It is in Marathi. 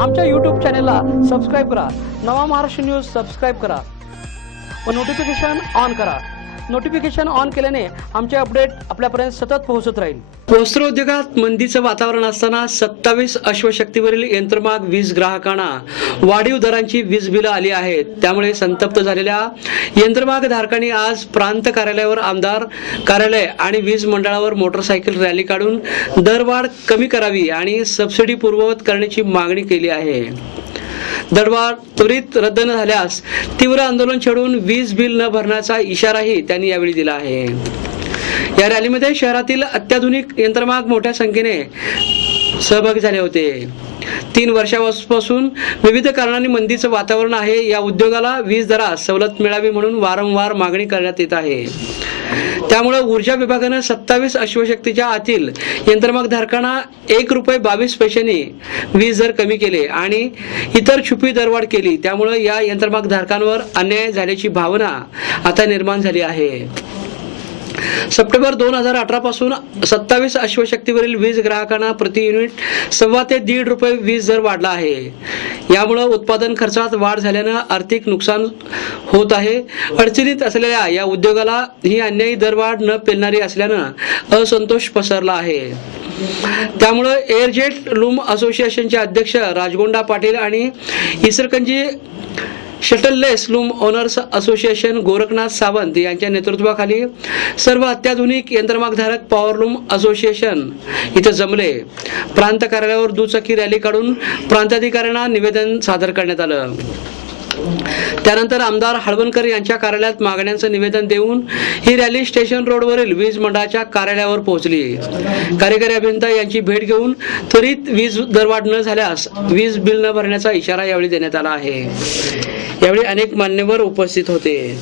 आमच्या यूट्यूब चॅनेलला सबस्क्राईब करा. नवा महाराष्ट्र न्यूज सबस्क्राईब करा. व नोटिफिकेशन ऑन करा. नोटिफिकेशन ऑन केल्याने आमचे अपडेट आपल्यापर्यंत सतत पोहोचत राहील. वस्त्रोद्योगात मंदीचं वातावरण असताना सत्तावीस अश्वशक्तीवरील यंत्रमाग वीज ग्राहकांना वाढीव दरांची वीज बिलं आली आहेत. त्यामुळे संतप्त झालेल्या यंत्रमाग धारकांनी आज प्रांत कार्यालयावर आमदार कार्यालय आणि वीज मंडळावर मोटरसायकल रॅली काढून दरवाढ कमी करावी आणि सबसिडी पूर्ववत करण्याची मागणी केली आहे. दरबार त्वरित रद्द न झाल्यास तीव्र आंदोलन छेडून वीज बिल न भरण्याचा इशाराही त्यांनी यावेळी दिला आहे. या रॅलीमध्ये शहरातील अत्याधुनिक यंत्रमाग मोठ्या संख्येने सहभागी झाले होते. तीन वर्षापासून विविध कारणांनी मंदीचं वातावरण आहे. या उद्योगाला वीज दरात सवलत मिळावी म्हणून वारंवार मागणी करण्यात येत आहे. त्यामुळे ऊर्जा विभागानं सत्तावीस अश्वशक्तीच्या आतील यंत्रमाग धारकांना एक रुपये बावीस पैशांनी वीज दर कमी केले आणि इतर छुपी दरवाढ केली. त्यामुळे या यंत्रमाग धारकांवर अन्याय झाल्याची भावना आता निर्माण झाली आहे. सप्टेंबर दोन हजार अठरा पासून सत्तावीस अश्वशक्तीवरील वीज ग्राहकांना प्रति युनिट सव्वा ते दीड रुपये वीज दर वाढला आहे. यामुळं उत्पादन खर्चात वाढ झाल्यानं आर्थिक नुकसान होत आहे. अडचणीत असलेल्या या उद्योगाला ही अन्यायी दरवाढ न पेलणारी असल्यानं असंतोष पसरला आहे. त्यामुळे एअरजेट लूम असोसिएशनचे अध्यक्ष राजगोंडा पाटील आणि Ichalkaranji shuttleless loom owners association Gorakhnath Sawant यांच्या नेतृत्वाखाली सर्व अत्याधुनिक यंत्रमागधारक पॉवरलूम असोसिएशन इथं जमले. प्रांत कार्यालयावर दुचाकी रॅली काढून प्रांताधिकाऱ्यांना निवेदन सादर करण्यात आलं. त्यानंतर आमदार हळवणकर यांच्या कार्यालयात मागण्यांचं निवेदन देऊन ही रॅली स्टेशन रोडवरील वीज मंडळाच्या कार्यालयावर पोहोचली. कार्यकारी अभियंता यांची भेट घेऊन त्वरित वीज दरवाढ न झाल्यास वीज बिल न भरण्याचा इशारा यावेळी देण्यात आला आहे. यावेळी अनेक मान्यवर उपस्थित होते.